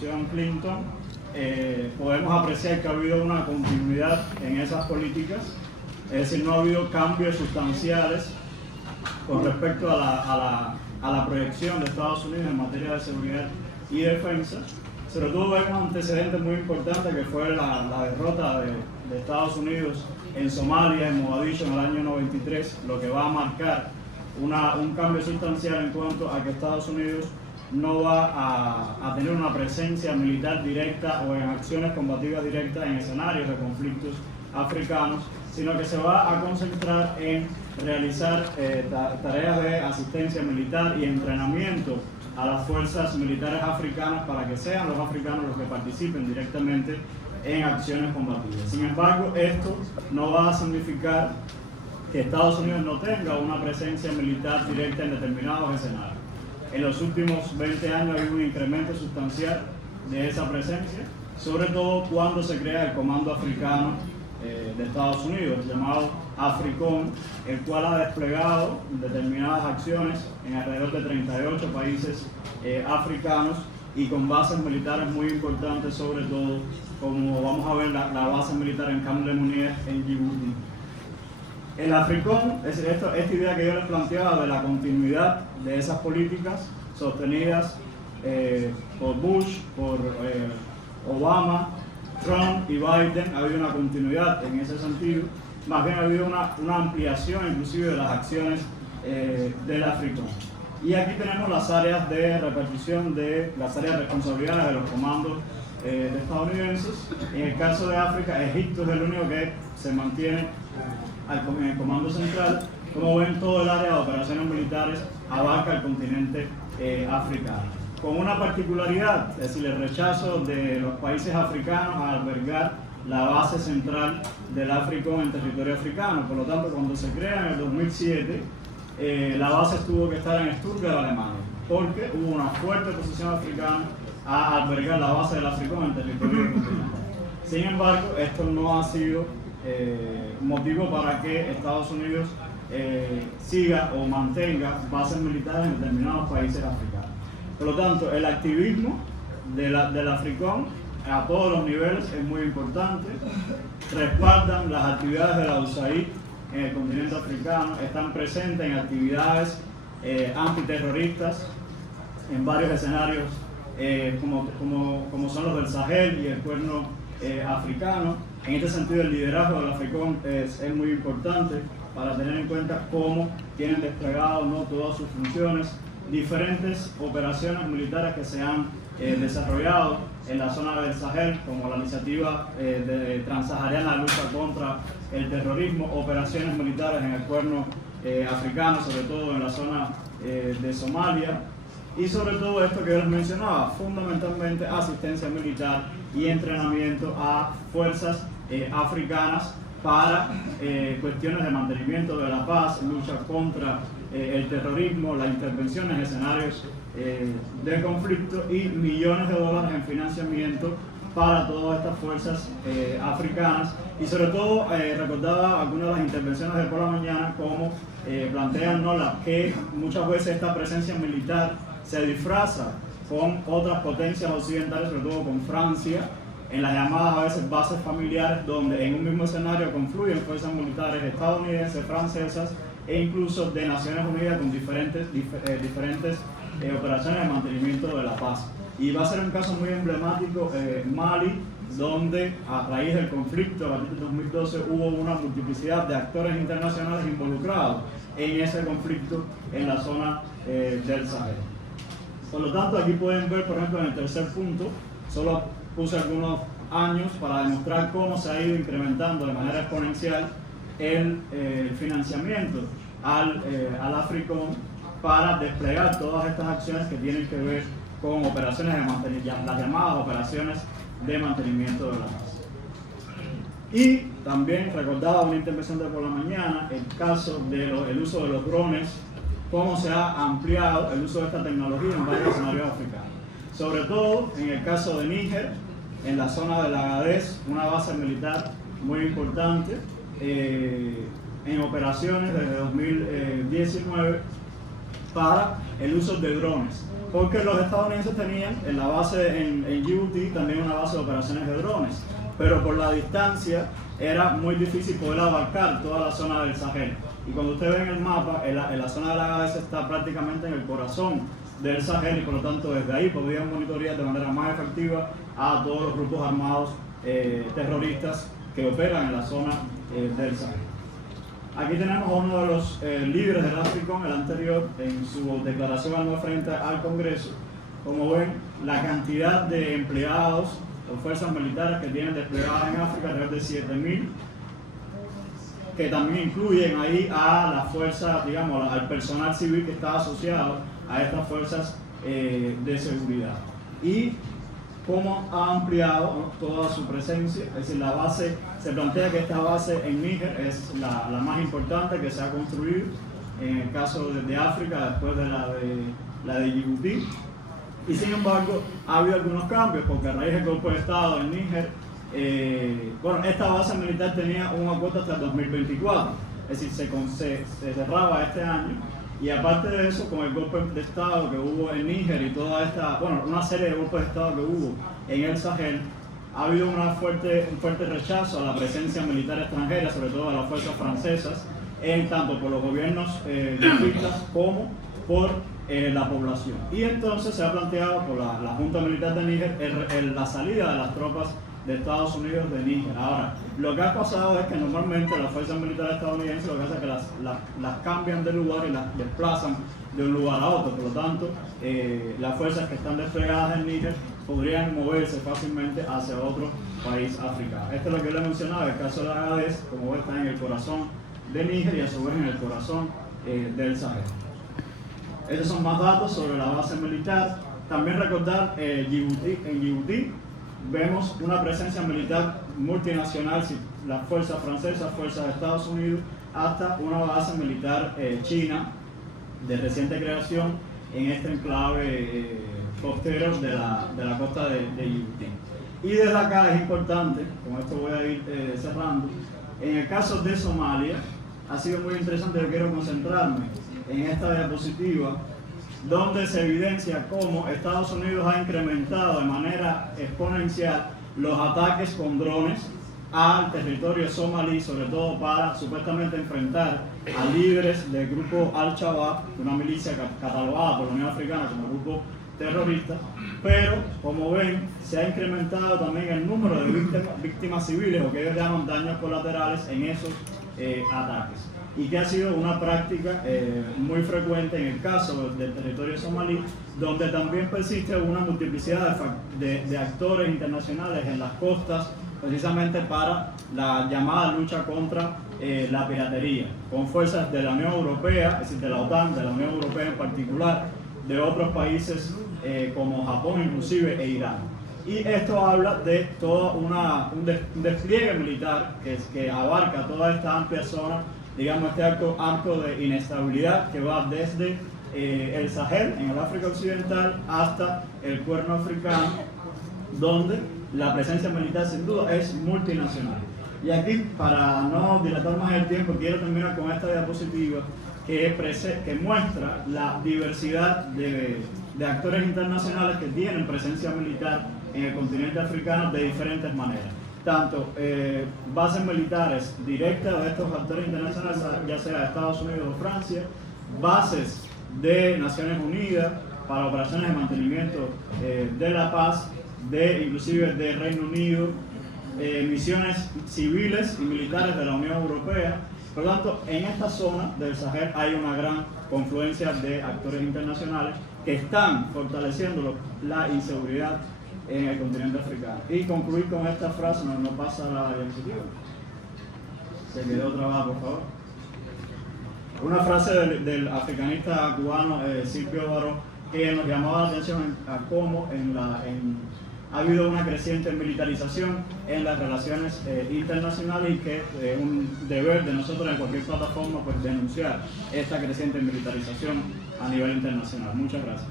administración Clinton, podemos apreciar que ha habido una continuidad en esas políticas, es decir, no ha habido cambios sustanciales con respecto a la proyección de Estados Unidos en materia de seguridad y defensa. Sobre todo vemos un antecedente muy importante que fue la derrota de Estados Unidos en Somalia, en Mogadiscio, en el año 93, lo que va a marcar un cambio sustancial en cuanto a que Estados Unidos no va a tener una presencia militar directa o en acciones combativas directas en escenarios de conflictos africanos, sino que se va a concentrar en realizar tareas de asistencia militar y entrenamiento a las fuerzas militares africanas para que sean los africanos los que participen directamente en acciones combativas. Sin embargo, esto no va a significar que Estados Unidos no tenga una presencia militar directa en determinados escenarios. En los últimos 20 años hay un incremento sustancial de esa presencia, sobre todo cuando se crea el Comando Africano de Estados Unidos, llamado AFRICOM, el cual ha desplegado determinadas acciones en alrededor de 38 países africanos y con bases militares muy importantes, sobre todo, como vamos a ver, la base militar en Camp Lemonnier en Djibouti. El AFRICOM, es decir, esta idea que yo les planteaba de la continuidad de esas políticas sostenidas por Bush, por Obama, Trump y Biden, ha habido una continuidad en ese sentido. Más bien ha habido una ampliación inclusive de las acciones del AFRICOM. Y aquí tenemos las áreas de repartición de las áreas de responsabilidad de los comandos estadounidenses. En el caso de África, Egipto es el único que se mantiene en el comando central. Como ven, todo el área de operaciones militares abarca el continente africano, con una particularidad, es decir, el rechazo de los países africanos a albergar la base central del AFRICOM en territorio africano. Por lo tanto, cuando se crea en el 2007, la base tuvo que estar en Stuttgart, Alemania, porque hubo una fuerte oposición africana a albergar la base del AFRICOM en territorio continental. Sin embargo, esto no ha sido motivo para que Estados Unidos siga o mantenga bases militares en determinados países africanos. Por lo tanto, el activismo del AFRICOM a todos los niveles es muy importante. Respaldan las actividades de la USAID en el continente africano, están presentes en actividades antiterroristas en varios escenarios como son los del Sahel y el Cuerno africano. En este sentido, el liderazgo del AFRICOM es muy importante para tener en cuenta cómo tienen desplegado todas sus funciones, diferentes operaciones militares que se han desarrollado en la zona del Sahel, como la iniciativa transsahariana de lucha contra el terrorismo, operaciones militares en el Cuerno africano, sobre todo en la zona de Somalia, y sobre todo esto que yo les mencionaba, fundamentalmente asistencia militar y entrenamiento a fuerzas africanas para cuestiones de mantenimiento de la paz, lucha contra el terrorismo, la intervención en escenarios de conflicto y millones de dólares en financiamiento para todas estas fuerzas africanas. Y sobre todo recordaba algunas de las intervenciones de por la mañana, como plantean que muchas veces esta presencia militar se disfraza con otras potencias occidentales, sobre todo con Francia, en las llamadas a veces bases familiares, donde en un mismo escenario confluyen fuerzas militares estadounidenses, francesas e incluso de Naciones Unidas con diferentes operaciones de mantenimiento de la paz. Y va a ser un caso muy emblemático Mali, donde a raíz del conflicto a partir del 2012 hubo una multiplicidad de actores internacionales involucrados en ese conflicto en la zona del Sahel. Por lo tanto, aquí pueden ver, por ejemplo, en el tercer punto, solo puse algunos años para demostrar cómo se ha ido incrementando de manera exponencial el financiamiento al AFRICOM para desplegar todas estas acciones que tienen que ver con operaciones de mantenimiento, las llamadas operaciones de mantenimiento de la paz. Y también recordaba una intervención de por la mañana el caso del uso de los drones, cómo se ha ampliado el uso de esta tecnología en varios escenarios africanos. Sobre todo en el caso de Níger, en la zona del Agadez, una base militar muy importante, en operaciones desde 2019, para el uso de drones, porque los estadounidenses tenían en la base en Djibouti también una base de operaciones de drones, pero por la distancia era muy difícil poder abarcar toda la zona del Sahel. Y cuando usted ve en el mapa, en la zona de la Agadez está prácticamente en el corazón del Sahel, y por lo tanto desde ahí podrían monitorear de manera más efectiva a todos los grupos armados terroristas que operan en la zona del Sahel. Aquí tenemos a uno de los líderes del AFRICOM, el anterior, en su declaración anual frente al Congreso. Como ven, la cantidad de empleados o fuerzas militares que tienen desplegadas en África, alrededor de 7.000, que también incluyen ahí a las fuerzas, digamos, al personal civil que está asociado a estas fuerzas de seguridad. Y cómo ha ampliado, ¿no?, toda su presencia. Es decir, la base, se plantea que esta base en Níger es la más importante que se ha construido en el caso de África, después de la de Djibouti. Y sin embargo, ha habido algunos cambios, porque a raíz del golpe de Estado en Níger, bueno, esta base militar tenía un acuerdo hasta el 2024, es decir, se cerraba este año. Y aparte de eso, con el golpe de Estado que hubo en Níger y toda esta, bueno, una serie de golpes de Estado que hubo en el Sahel, ha habido un fuerte rechazo a la presencia militar extranjera, sobre todo a las fuerzas francesas, tanto por los gobiernos golpistas como por la población. Y entonces se ha planteado por la Junta Militar de Níger la salida de las tropas de Estados Unidos de Níger. Ahora, lo que ha pasado es que normalmente las fuerzas militares estadounidenses lo que hacen es que las cambian de lugar y las desplazan de un lugar a otro. Por lo tanto, las fuerzas que están desplegadas en Níger podrían moverse fácilmente hacia otro país africano. Esto es lo que le mencionaba, el caso de la Agadez, como ve, está en el corazón de Níger y a su vez en el corazón del Sahel. Estos son más datos sobre la base militar. También recordar en Djibouti vemos una presencia militar multinacional, las fuerzas francesas, fuerzas de Estados Unidos, hasta una base militar china de reciente creación en este enclave costero de la costa de Djibouti. Y desde acá es importante, con esto voy a ir cerrando, en el caso de Somalia, ha sido muy interesante, yo quiero concentrarme en esta diapositiva, donde se evidencia cómo Estados Unidos ha incrementado de manera exponencial los ataques con drones al territorio somalí, sobre todo para supuestamente enfrentar a líderes del grupo Al-Shabaab, una milicia catalogada por la Unión Africana como grupo terrorista, pero como ven, se ha incrementado también el número de víctimas civiles, o que ellos llaman daños colaterales, en esos ataques. Y que ha sido una práctica muy frecuente en el caso del territorio somalí, donde también persiste una multiplicidad de actores internacionales en las costas, precisamente para la llamada lucha contra la piratería, con fuerzas de la Unión Europea, es decir, de la OTAN, de la Unión Europea en particular, de otros países como Japón inclusive e Irán. Y esto habla de todo un despliegue militar que abarca toda esta amplia zona, digamos, este arco de inestabilidad que va desde el Sahel, en el África Occidental, hasta el Cuerno Africano, donde la presencia militar sin duda es multinacional. Y aquí, para no dilatar más el tiempo, quiero terminar con esta diapositiva que muestra la diversidad de actores internacionales que tienen presencia militar en el continente africano de diferentes maneras. Tanto bases militares directas de estos actores internacionales, ya sea de Estados Unidos o Francia, bases de Naciones Unidas para operaciones de mantenimiento de la paz, inclusive de Reino Unido, misiones civiles y militares de la Unión Europea. Por lo tanto, en esta zona del Sahel hay una gran confluencia de actores internacionales que están fortaleciendo la inseguridad en el continente africano. Y concluir con esta frase, no pasa la diapositiva. Se quedó trabada, por favor. Una frase del africanista cubano Silvio Baró, que nos llamaba la atención a cómo ha habido una creciente militarización en las relaciones internacionales, y que es un deber de nosotros en cualquier plataforma pues denunciar esta creciente militarización a nivel internacional. Muchas gracias.